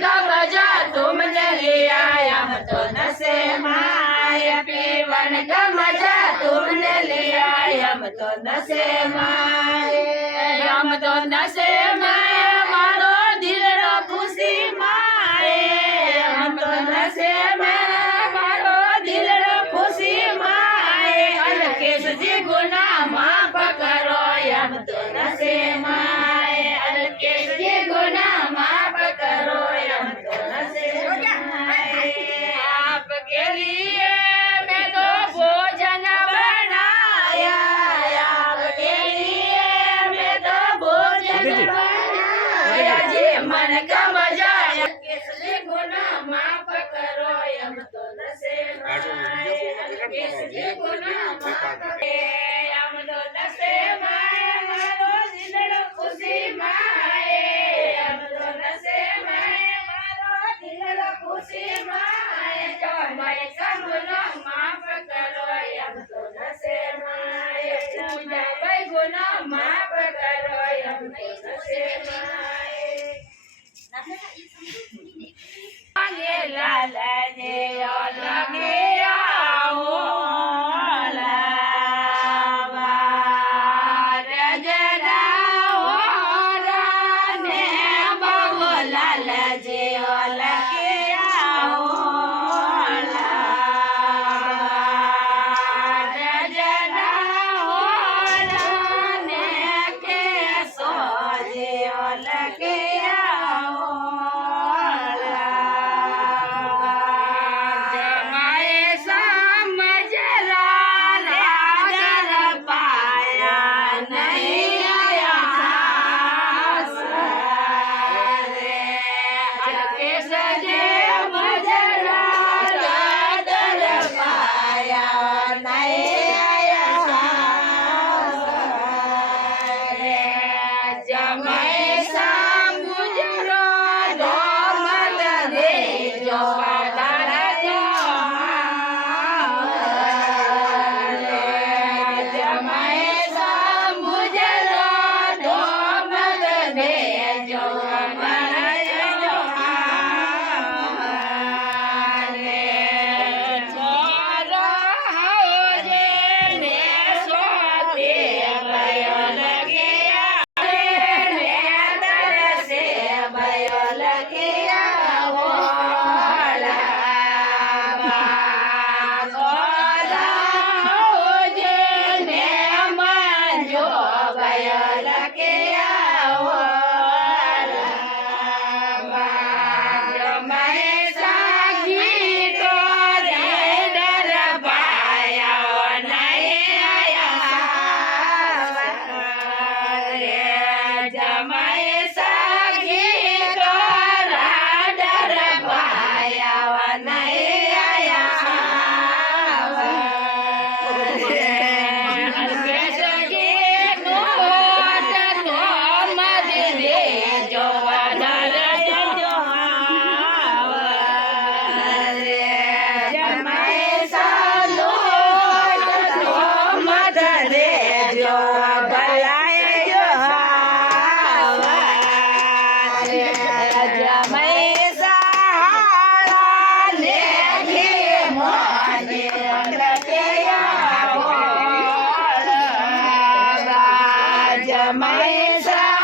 का मजा तुमने लिया हम तो नशे माया पीवन का मजा तुमने लिया हम तो नशे माए हम तो नशे माए मारो दिल रो खुशी माए हम तो नशे में मारो दिल रो खुशी माए अलकेश जी गुना माफ करो हम तो नशे माए अलकेश जी गुना माफ करो हम तो नशे माए आपके लिए मैं तो भोजन बनाया आपके लिए मैं तो भोजन बनाया जी मन का मजा अलकेश जी गुना माफ करो हम तो नशे माए अलकेश जी गुना माफ हम तो नशे माए मारो दिल रो खुशी माए हम तो नशे माए मारो दिल रो खुशी माए जो मैं गुना माफ करो हम तो नशे माए पूजा भाई गुना माफ करो हम तो नशे माए आगे लाल जे लगे आओ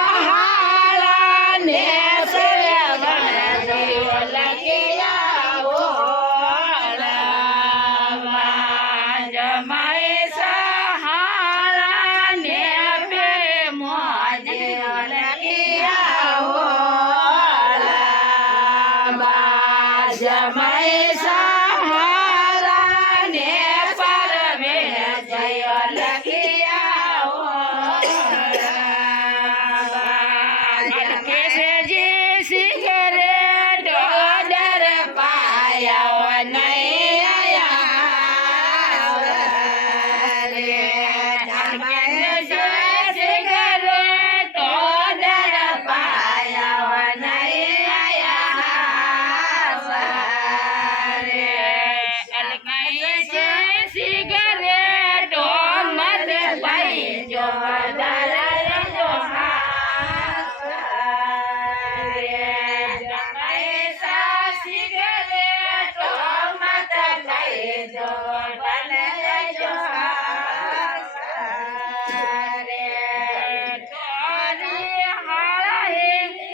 जमाए